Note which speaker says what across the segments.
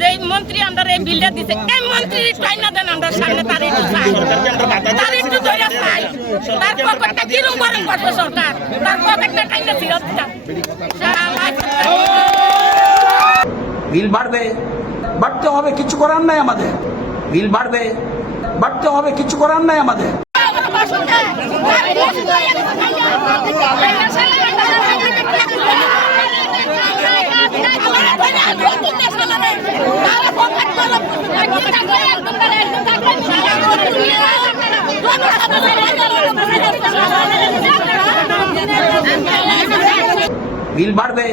Speaker 1: যে মন্ত্রী আমরা এই বিলটা দিছে এই মন্ত্রী টাই না দেন আমরা সামনে তার একটু চাই তার একটু ধরে চাই তার পকেটটা কিরম গরম করবে সরকার তার পকেটটা টাই না ফিরত
Speaker 2: বিল বাড়বে বাড়তে হবে কিছু করার নাই আমাদের বিল বাড়বে বাড়তে হবে কিছু করার নাই আমাদের বিল বাড়বে।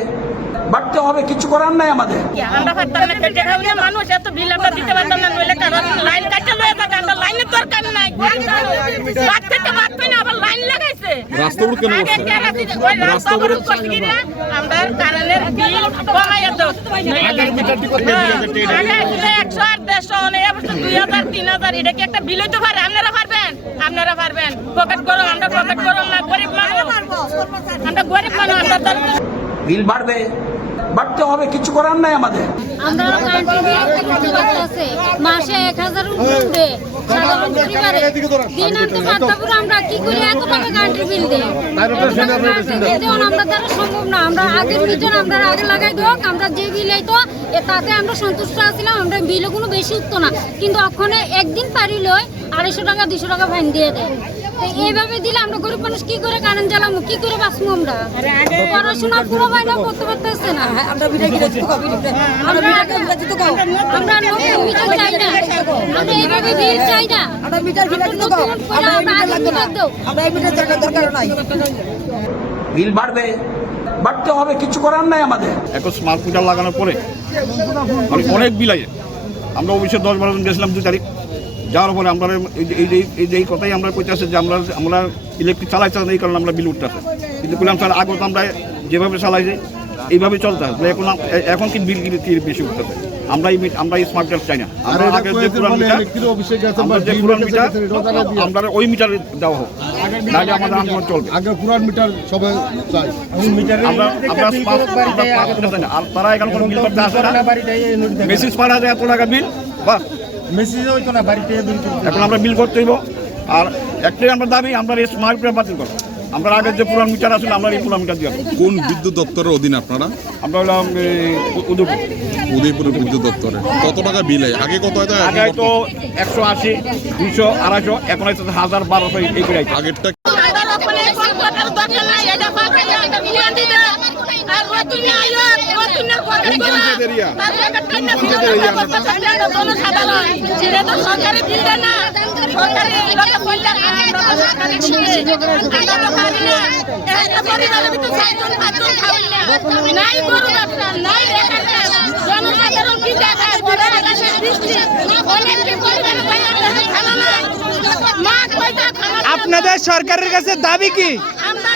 Speaker 2: বাড়তে হবে কিছু করার নাই আমাদের।
Speaker 1: আমরা পারতাম না কেটে খাবলে মানুষ এত বিল আমরা দিতে পারতাম না নইলে কারণ লাইন কাটতে লয়ে থাকে আমরা লাইনের দরকার নাই বাদ থেকে বাদ পাই না আবার লাইন লাগাইছে।
Speaker 3: রাস্তা অবরোধ কেন
Speaker 1: আগে
Speaker 3: করছে?
Speaker 1: কেরাসি ওই রাস্তা অবরোধ করতে আমরা কারেন্টের বিল কমাইয়া দাও
Speaker 3: আগের মিটারটি কত দিলেন একটা এটা?
Speaker 1: আগে ছিল একশো আট দেড়শো অনেক দুই হাজার তিন হাজার এটা কি একটা বিল হইতে পারে? আপনারা আপনারা পারবেন। পকেট গরম আমরা পকেট গরম না গরিব মানুষ। আমরা গরিব মানুষ আমরা
Speaker 2: বিল বাড়বে। বাড়তে হবে কিছু করার নাই আমাদের।
Speaker 4: আমরা বিল মাসে এক হাজার উঠবে। সাধারণ পরিবারে দিন আনতে পারতাম আমরা। কি করে? এত টাকা কান্ট্রি বিল দেই যেমন আমরা দ্বারা সম্ভব না। আমরা আগের মিটার আমরা আগে লাগাই হোক আমরা যে বিল এ তাতে আমরা সন্তুষ্ট আছিলাম। আমরা বিলও কোনো বেশি উঠতো না। কিন্তু ওখানে একদিন পারিল আড়াইশো টাকা দুশো টাকা ফাইন দিয়ে দেয়। তো এইভাবে দিলে আমরা গরিব মানুষ কি করে কারেন্ট জ্বালাবো কি করে বাঁচবো আমরা? পড়াশোনা পুরো হয় না করতে পারতেছে না।
Speaker 5: আমরা কবি আমরা
Speaker 4: নতুন মিটার চাই না। আমরা এইভাবে বিল চাই না।
Speaker 5: আমরা মিটার কিনে দিতে কও আমরা মিটার লাগবে না। আমরা মিটার দরকার দরকার নাই।
Speaker 2: বিল বাড়বে। বাড়তে হবে কিছু করার নাই আমাদের।
Speaker 3: এখন স্মার্ট মিটার লাগানোর পরে অনেক বিল আছে। আমরা অবশ্যই দশ বারো জন গেছিলাম দু তারিখ। যাওয়ার পরে আমরা এই যে- এই যে এই যে এই কথাই আমরা কইতেছে যে আমরা আমরা ইলেকট্রিক চালাইতে এই কারণে আমরা বিল উঠতেছে। কিন্তু বললাম স্যার আগে তো আমরা যেভাবে চালাইছি এইভাবে চলতে হবে। এখন এখন কি বিল কি বেশি উঠতেছে? আমরা এই আমরা এই স্মার্ট চাই না। আমরা আগে যে পুরান মিটার আমরা যে পুরান মিটার আমরা ওই মিটার দেওয়া হোক। তাহলে আমাদের আন্দোলন চলবে।
Speaker 6: আগে পুরান মিটার সবাই চাই
Speaker 3: আমরা আমরা স্মার্ট আর তারা এখানে কোনো বিল করতে আসে না। মেসেজ পাঠা যায় এত টাকা বিল বাস
Speaker 6: মেসেজ হইতো না বাড়িতে
Speaker 3: এখন আমরা বিল করতে হইব। আর একটাই আমরা দাবি আমরা এই স্মার্ট বাতিল করব। আমরা আগে যে পুরান মিটার আসলে আমরা এই পুরান মিটার দিয়ে
Speaker 7: কোন বিদ্যুৎ দপ্তরের অধীনে আপনারা?
Speaker 3: আমরা হলাম উদয়পুর।
Speaker 7: উদয়পুর বিদ্যুৎ দপ্তরে। কত টাকা বিল হয়? আগে কত হয়?
Speaker 3: আগে তো একশো আশি দুশো আড়াইশো এখন হয়তো হাজার বারোশো এই করে।
Speaker 7: আগেরটা
Speaker 1: আবার দরকার নাই, এটা পাবে এটা মিলিয়ে দিবে। আর রতুনে আইলো, করা। পকেটটা না ফিরে যাবে, পঞ্চাশ টাকা জনসাধারণ। এটা তো সরকারি বিল না। সরকারি লোকে বললে, সরকারি আমরা তো পারি না। একটা পরিবারের ভিতর চারজন, পাঁচজন খাওয়াই না। নাই গরু ব্যবসা, নাই জনসাধারণ কি দেখায়? বড় আকাশের বৃষ্টি। অনেক কি পরিবারে বাইরে থেকে খানা নাই। মা কয়টা খানা নাই?
Speaker 8: আপনাদের সরকারের কাছে দাবি কি?
Speaker 1: আমরা